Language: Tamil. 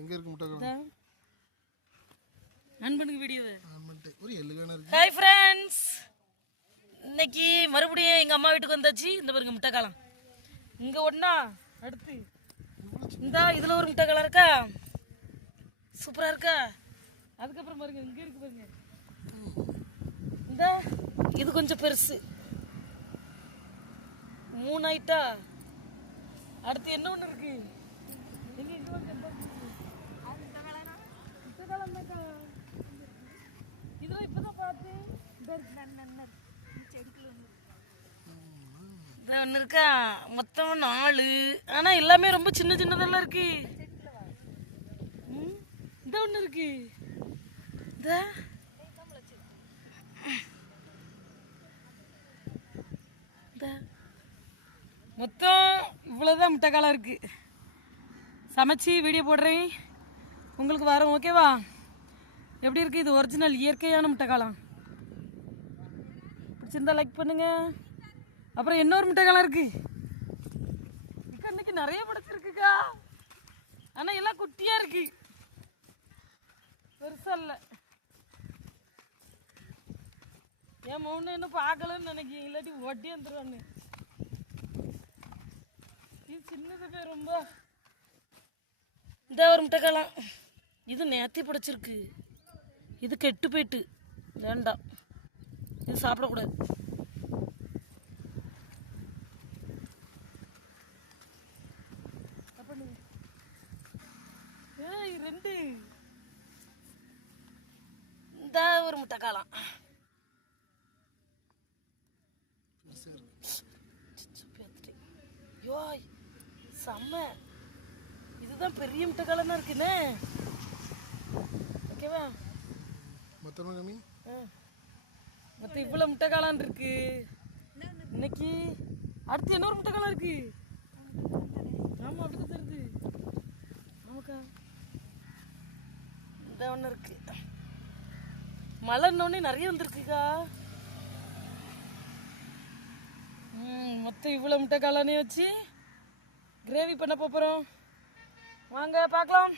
எங்க இருக்கு முட்டை நண்பனுக்கு வீடியோவை ஒரு எல்லுகான இருக்கு. ஹாய் ஃப்ரெண்ட்ஸ், இன்னைக்கு மறுபடியும் எங்கள் அம்மா வீட்டுக்கு வந்தாச்சு. இந்த பாருங்க முட்டை காலம் இங்கே ஒன்றா, அடுத்து இந்த இதில் ஒரு முட்டை காலம் இருக்கா, சூப்பராக இருக்கா. அதுக்கப்புறம் பாருங்க இங்கே இருக்கு பாருங்க, இந்த இது கொஞ்சம் பெருசு 3 ஆயிட்டா. அடுத்து என்ன ஒன்று இருக்கு, எங்க இங்கே வந்து இதெல்லாம் இப்போதான் பார்த்து ஒன்று இருக்கா. மொத்தம் 4, ஆனால் எல்லாமே ரொம்ப சின்ன சின்னதெல்லாம் இருக்கு. இந்த ஒன்று இருக்கு, மொத்தம் இவ்வளோதான் முட்டை காலம் இருக்கு. சமைச்சு வீடியோ போடுறேன், உங்களுக்கு வரோம், ஓகேவா? எப்படி இருக்கு? இது ஒரிஜினல் இயற்கையான முட்டை காலம். பிடிச்சிருந்தா லைக் பண்ணுங்க. அப்புறம் இன்னொரு முட்டை காலம் இருக்கு, இன்னைக்கு நிறைய பிடிச்சிருக்குக்கா. ஆனால் எல்லாம் குட்டியா இருக்கு, பெருசா இல்லை. என் மௌன இன்னும் பார்க்கலன்னு நினைக்கிறேன், இல்லாட்டி ஒட்டி வந்துடுவான்னு. இது சின்னதுமே ரொம்ப. இந்த ஒரு முட்டை காலம் இது நேத்தி பிடிச்சிருக்கு, இது கெட்டு போயிட்டு வேண்டாம், இது சாப்பிடக்கூடாது. ஏய் 2 இந்த ஒரு முட்டை காலம் யோய் செம்ம. இதுதான் பெரிய முட்டை காலம் தான் இருக்குண்ணே, ஓகேவா? மொத்தமா கம்மி மொத்தம் இவ்வளோ முட்டை காளான் இருக்கு இன்னைக்கு. அடுத்து இன்னொரு முட்டை காளான் இருக்கு. ஆமாம், அப்படி தான் இருக்கு. ஆமாக்கா, இந்த ஒன்று இருக்கு. மழைன்னொன்னே நிறைய வந்துருக்குக்கா. மொத்தம் இவ்வளோ முட்டை காளானே வச்சு கிரேவி பண்ண போகிறோம். வாங்க பார்க்கலாம்.